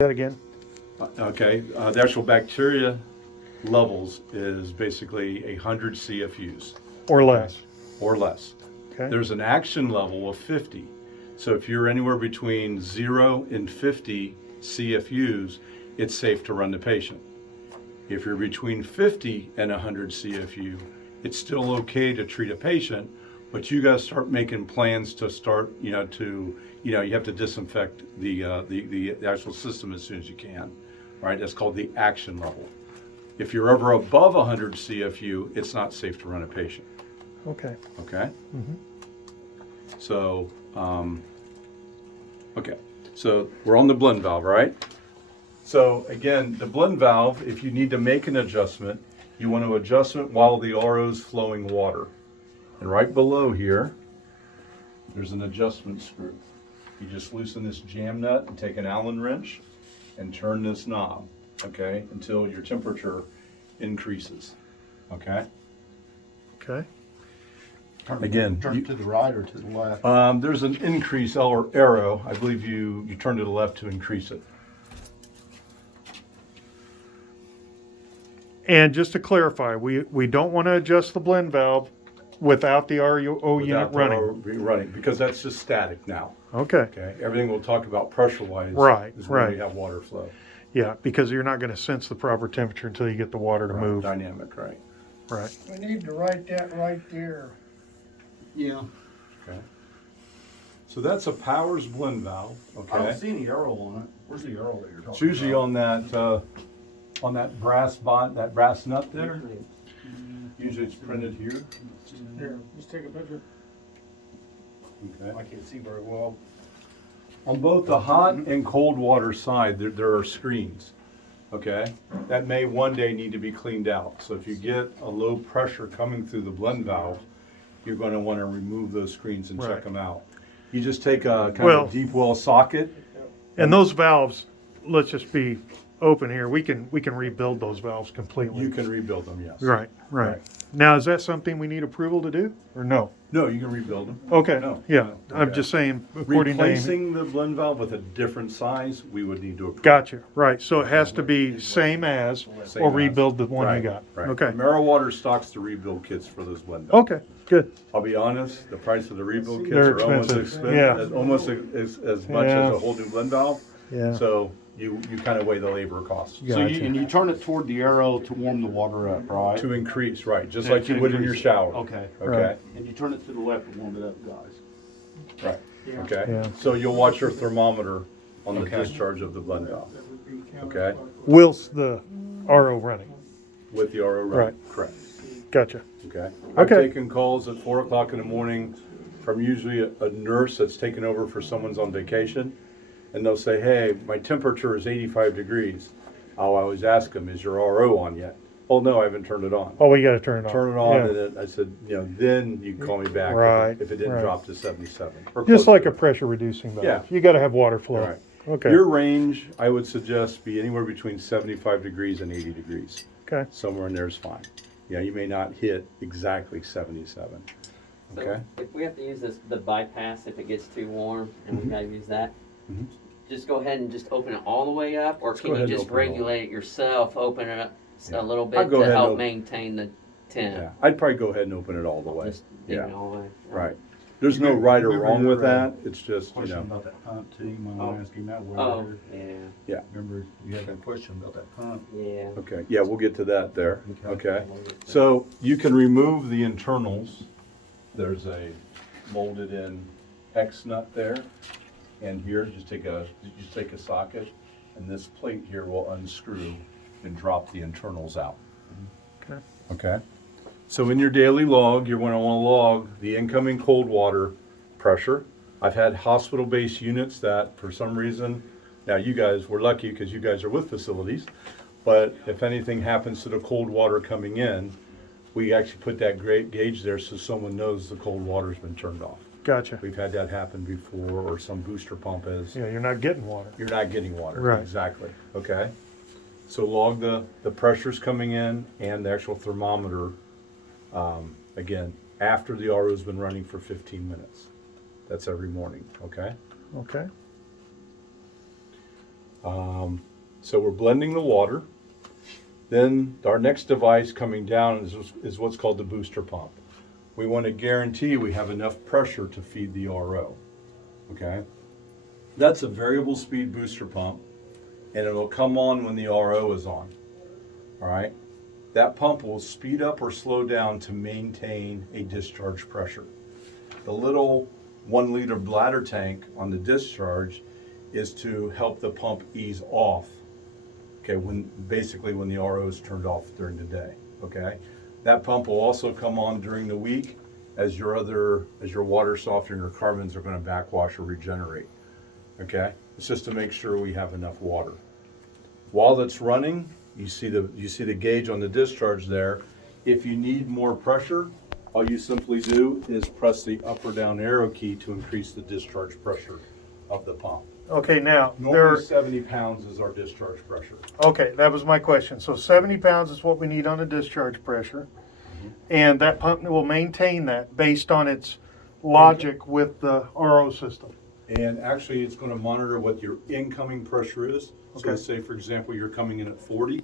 That again? Okay, the actual bacteria levels is basically 100 CFUs Or less? or less. Okay. There's an action level of 50. So if you're anywhere between 0 and 50 CFUs, it's safe to run the patient. If you're between 50 and 100 CFU, it's still okay to treat a patient, but you got to start making plans to start, you have to disinfect the actual system as soon as you can, right? That's called the action level. If you're ever above 100 CFU, it's not safe to run a patient. Okay. Okay? Mm-hmm. So, okay. So we're on the blend valve, right? So again, the blend valve, if you need to make an adjustment, you want to adjust it while the RO is flowing water. And right below here, there's an adjustment screw. You just loosen this jam nut and take an Allen wrench and turn this knob, okay, until your temperature increases, okay? Okay. Again, Turn to the right or to the left? there's an increase or arrow. I believe you turn to the left to increase it. And just to clarify, we don't want to adjust the blend valve without the RO unit Without the running. RO running, because that's just static now, Okay. okay? Everything we'll talk about pressure-wise Right, is when we right. have water flow. Yeah, because you're not going to sense the proper temperature until you get the water to Right, move. dynamic, right? Right. We need to write that right there. Yeah. Okay. So that's a Powers blend valve, I okay? don't see any arrow on it. Where's the arrow that you're talking It's usually about? on that brass nut there. Usually it's printed here. Here, just take a picture. Okay. I can't see very well. On both the hot and cold water side, there are screens, okay? That may one day need to be cleaned out. So if you get a low pressure coming through the blend valve, you're going to want to remove those screens and check Right. them out. You just take a kind Well- of a deep well socket. And those valves, let's just be open here. We can rebuild those valves completely. You can rebuild them, yes. Right. Right. Now, is that something we need approval to do or no? No, you can rebuild them. Okay. No, Yeah. no, I'm okay. just saying, according to Amy. Replacing the blend valve with a different size, we would need to approve. Gotcha. Right. So it has to be same as Same or as. rebuild the one Right, you got. Right. Okay. AmeriWater stocks the rebuild kits for those blend valves. Okay. Good. I'll be honest, the price of the rebuild kits They're are almost expensive. Yeah. almost as much Yeah. as a whole new blend valve. Yeah. So you kind of weigh the labor costs. Yeah. So Gotcha. you turn it toward the arrow to warm the water up, right? To increase, right, just To- like you to would in your increase. shower. Okay. Okay, Right. And you turn it to the left to warm it up, guys. right, okay. Yeah. So you'll watch your thermometer on the Okay. discharge of the blend valve, okay, Whilst the RO running. with the RO Right. running, correct, Gotcha. okay. I've Okay. taken calls at 4 o'clock in the morning from usually a nurse that's taken over for someone's on vacation. And they'll say, hey, my temperature is 85 degrees. I'll always ask them, is your RO on yet? Oh, no, I haven't turned it on. Oh, we got to turn it on. Turn it on, Yeah. and then I said, then you can call me back Right, if it didn't right. drop to 77. or Just close like to a it. pressure reducing valve. Yeah. You got to have water flow. Right. Okay. Your range, I would suggest, be anywhere between 75 degrees and 80 degrees. Okay. Somewhere in there is fine. Yeah, you may not hit exactly 77. So Okay? if we have to use the bypass if it gets too warm and we gotta use that, Mhm. just go ahead and just open it all the way up, or Just can go you ahead and just open it all. regulate it yourself, open it up Yeah. a little I'd bit go to ahead and help open- maintain the temp? Yeah, I'd probably go ahead and open it all the way. Just dig it Yeah, all the way. right. There's no right or wrong with that. It's just, Question about that pump too, you might Oh. want to ask him that Oh, later. yeah, Remember, you had that question about that pump. yeah. okay, yeah, we'll get to that there. Okay. Okay. So you can remove the internals. There's a molded in X nut there. And here, just take a socket, and this plate here will unscrew and drop the internals out. Okay. Okay? So in your daily log, you're gonna wanna log the incoming cold water pressure. I've had hospital-based units that, for some reason, now you guys were lucky because you guys are with facilities, but if anything happens to the cold water coming in, we actually put that great gauge there so someone knows the cold water's been turned off. Gotcha. We've had that happen before, or some booster pump has. Yeah, you're not getting water. You're not getting water. Right. Exactly. Okay. So log the pressures coming in and the actual thermometer. Again, after the RO's been running for 15 minutes. That's every morning. Okay. Okay. So we're blending the water. Then our next device coming down is what's called the booster pump. We want to guarantee we have enough pressure to feed the RO. Okay? That's a variable speed booster pump, and it'll come on when the RO is on. All right? That pump will speed up or slow down to maintain a discharge pressure. The little 1 liter bladder tank on the discharge is to help the pump ease off. Okay, basically when the RO is turned off during the day. Okay, that pump will also come on during the week as your water softener or carbons are going to backwash or regenerate. Okay, it's just to make sure we have enough water. While it's running, you see the gauge on the discharge there. If you need more pressure, all you simply do is press the up or down arrow key to increase the discharge pressure of the pump. Okay, now, Normally 70 pounds is our discharge pressure. okay, that was my question. So 70 pounds is what we need on the discharge pressure. And that pump will maintain that based on its logic with the RO system. And actually, it's going to monitor what your incoming pressure is. So Okay. say, for example, you're coming in at 40.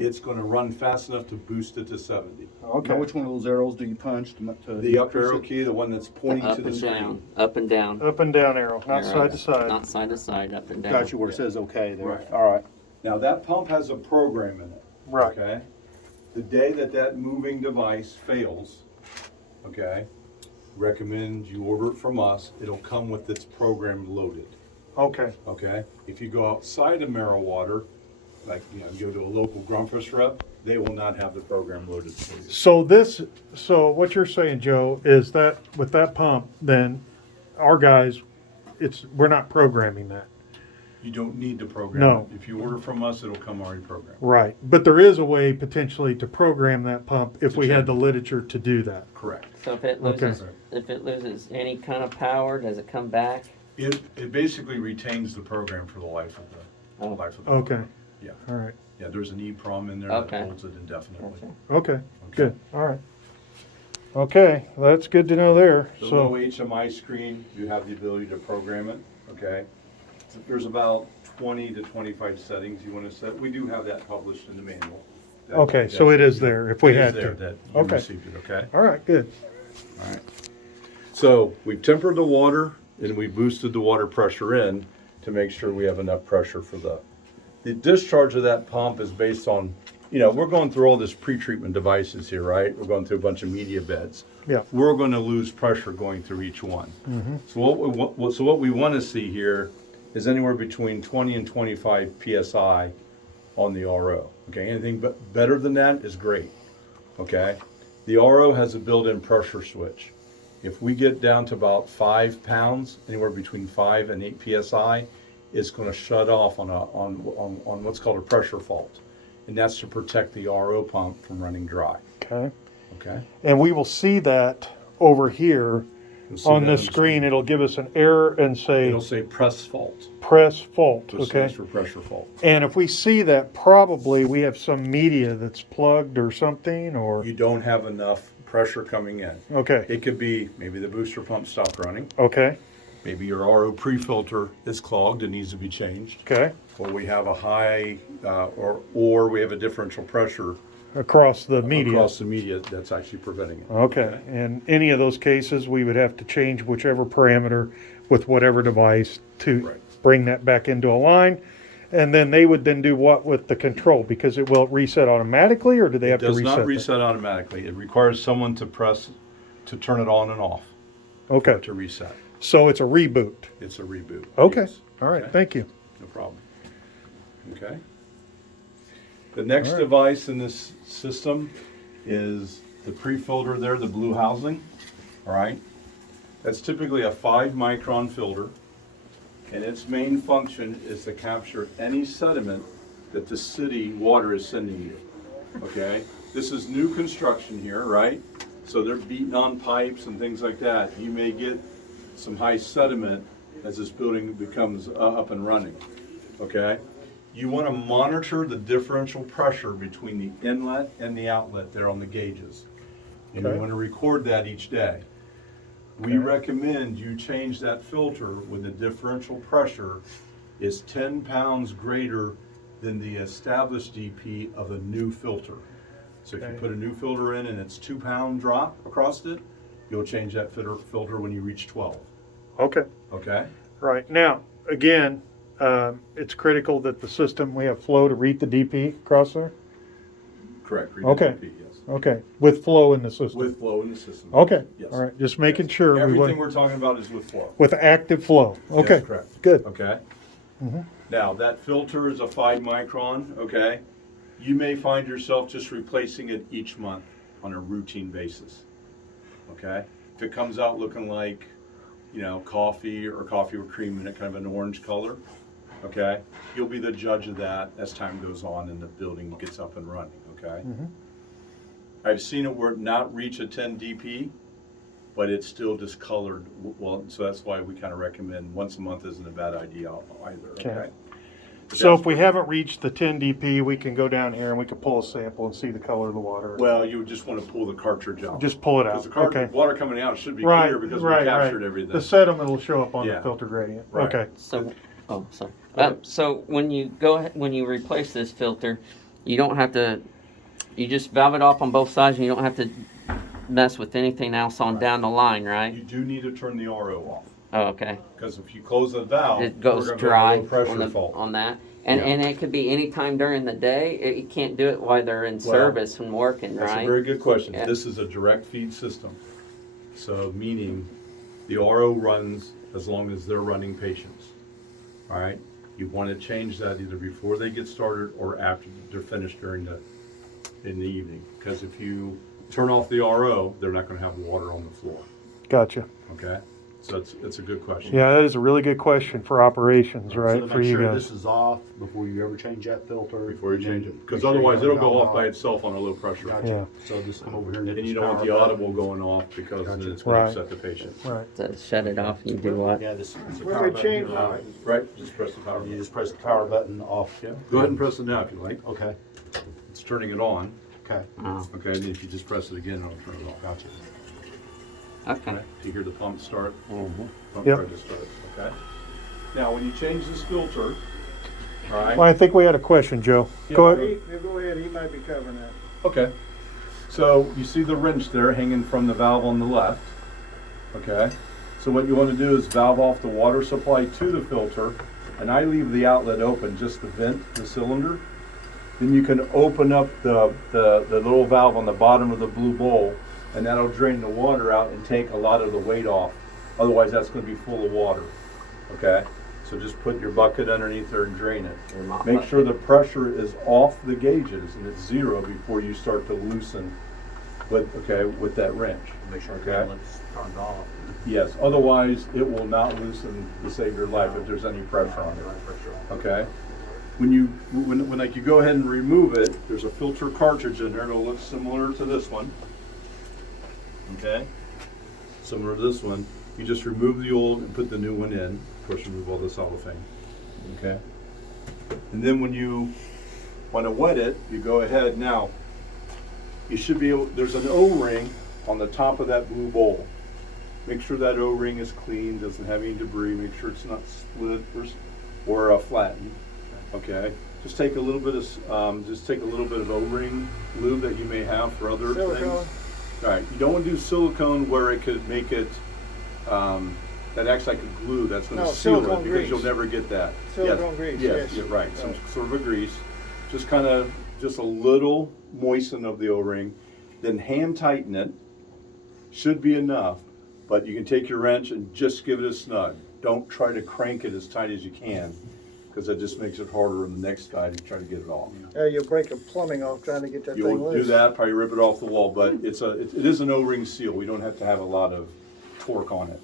It's going to run fast enough to boost it to 70. Okay. Now, which one of those arrows do you punch to The up increase arrow it? key, the one that's pointing Up to the and screen. down, up and down. Up and down arrow, not Arrows. side to side. Not side to side, up and down. Got you where it says okay there. Right. All right. Now, that pump has a program in it. Right. Okay? The day that moving device fails, okay, recommend you order it from us. It'll come with its program loaded. Okay. Okay, if you go outside of AmeriWater, like, you go to a local Grumpus rep, they will not have the program loaded for you. So what you're saying, Joe, is that with that pump, then our guys, we're not programming that. You don't need to program No. it. If you order from us, it'll come already programmed. Right. But there is a way potentially to program that pump if To we had change the it. little to do that. Correct. So if it loses any kind of power, does it come back? It basically retains the program for the life of the life of the Okay. pump. Yeah, All right. yeah. There's an EEPROM in there Okay. that holds it indefinitely. Gotcha. Okay. Good. All right. Okay. Well, that's good to know there. The little So, HMI screen, you have the ability to program it. Okay, there's about 20 to 25 settings you want to set. We do have that published in the manual. okay. So it is there if we It is had there to. that you Okay. received it. Okay. All right. Good. All right. So we've tempered the water and we boosted the water pressure in to make sure we have enough pressure for the discharge of that pump is based on, we're going through all this pre-treatment devices here, right? We're going through a bunch of media beds. Yeah. We're going to lose pressure going through each one. So what we want to see here is anywhere between 20 and 25 psi on the RO. Okay, anything better than that is great. Okay, the RO has a built-in pressure switch. If we get down to about 5 pounds, anywhere between 5 and 8 psi, it's going to shut off on what's called a pressure fault, and that's to protect the RO pump from running dry. Okay. Okay. And we will see that over here You'll see on that this screen. It'll give us an error and say It'll say press fault. press fault. Which Okay. stands for pressure fault. And if we see that, probably we have some media that's plugged or something, or You don't have enough pressure coming in. okay. It could be maybe the booster pump stopped running. Okay. Maybe your RO pre-filter is clogged and needs to be changed. Okay. Or we have a high, or we have a differential pressure Across the media. across the media that's actually preventing it. Okay. In any of those cases, we would have to change whichever parameter with whatever device to Right. bring that back into a line. And then they would then do what with the control? Because it will reset automatically, or do they have It to does reset? not that? reset automatically. It requires someone to press to turn it on and off Okay. to reset. So it's a reboot. It's a reboot. Okay. Yes. All right. Okay. Thank you. No problem. Okay. The next All right. device in this system is the pre-filter there, the blue housing. All right. That's typically a 5-micron filter, and its main function is to capture any sediment that the city water is sending you. Okay. This is new construction here, right? So they're beating on pipes and things like that. You may get some high sediment as this building becomes up and running. Okay? You want to monitor the differential pressure between the inlet and the outlet there on the gauges. And you Okay. want to record that each day. We Okay. recommend you change that filter when the differential pressure is 10 pounds greater than the established DP of a new filter. So if you Okay. put a new filter in and it's 2 pound drop across it, you'll change that filter when you reach 12. Okay. Okay? Right. Now, again, it's critical that the system, we have flow to read the DP across there? Correct. Read Okay. the DP, yes. Okay. With flow in the system? With flow in the system. Okay. Yes. All right. Just making Yes. sure. we Everything wouldn't- we're talking about is with flow. With active flow. Okay. Yes, correct. Good. Okay? Mhm. Now, that filter is a 5 micron, okay? You may find yourself just replacing it each month on a routine basis, okay? If it comes out looking like, you know, coffee or coffee with cream in it, kind of an orange color, okay? You'll be the judge of that as time goes on and the building gets up and running, okay? Mhm. I've seen it where it not reach a 10 DP, but it's still discolored. Well, so that's why we kind of recommend once a month isn't a bad idea either, Okay. okay? But So that's if we what- haven't reached the 10 DP, we can go down here and we can pull a sample and see the color of the water. Well, you would just want to pull the cartridge out. Just pull it Because out. the cartridge, Okay. water coming out should be Right, clear because we right, captured right. everything. The sediment will show up on the Yeah. filter gradient. Right. Okay. So, oh, sorry. Okay. So when you go ahead, when you replace this filter, you don't have to, you just valve it off on both sides and you don't have to mess with anything else on down the line, You right? do need to turn the RO off Oh, okay. because if you close the valve, It goes we're gonna dry go to a low pressure on, the, fault. on that. And, Yeah. and it could be any time during the day. You can't do it while they're in service and working, That's right? a very good question. Yeah. This is a direct feed system. So meaning the RO runs as long as they're running patients. All right? You want to change that either before they get started or after they're finished in the evening. Because if you turn off the RO, they're not going to have water on the floor. Gotcha. Okay? So it's a good question. Yeah, that is a really good question for operations, So right? to For make you sure guys. this is off before you ever change that filter. Before you and change then it. Because make sure you otherwise have it'll go valve off by on. itself on a low pressure. Gotcha. Yeah. So just come over here and hit And you this don't want power the button. audible going off because then Gotcha. it's going to Right. upset the patient. Right. So shut it off and you do what? Yeah, this is the Where power we button change here, that? right? Right? Just press the power You button. just press the power button off. Yeah. Go ahead and press it now if you like. Okay, It's turning it on. okay, Oh, Okay, and if you just press it again, it'll turn it off. gotcha. okay. You hear the pump start? Mhm. Pump Yep. tried to start, okay? Now, when you change this filter, all right? Well, I think we had a question, Joe. Go ahead. Go ahead, he might be covering that. Okay. So you see the wrench there hanging from the valve on the left, okay? So what you want to do is valve off the water supply to the filter, and I leave the outlet open, just the vent, the cylinder. Then you can open up the little valve on the bottom of the blue bowl, and that'll drain the water out and take a lot of the weight off. Otherwise, that's going to be full of water, okay? So just put your bucket underneath there and drain it. Your mop Make bucket. sure the pressure is off the gauges and it's 0 before you start to loosen with that wrench. Make sure Okay. the inlet's turned off. Yes, otherwise it will not loosen to save your life if there's any pressure on The it. right pressure off. Okay? When like you go ahead and remove it, there's a filter cartridge in there. It'll look similar to this one. Okay? Similar to this one. You just remove the old and put the new one in. Of course, remove all the cellophane. Okay? And then when you want to wet it, you go ahead. Now, you should be able, there's an O-ring on the top of that blue bowl. Make sure that O-ring is clean, doesn't have any debris. Make sure it's not split or flattened. Okay. Just take a little bit of O-ring lube that you may have for other Silicone. things. All right. You don't want to do silicone where it could make it that acts like a glue. That's going to No, seal it silicone because grease. you'll never get that. Silicone yes. grease, Yes, yes. you're right. Some Right. sort of a grease. Just a little moisten of the O-ring, then hand tighten it. Should be enough, but you can take your wrench and just give it a snug. Don't try to crank it as tight as you can, because that just makes it harder on the next guy to try to get it off. You'll break a plumbing off trying to get that thing You'll do loose. that, probably rip it off the wall, but it is an O-ring seal. We don't have to have a lot of torque on it.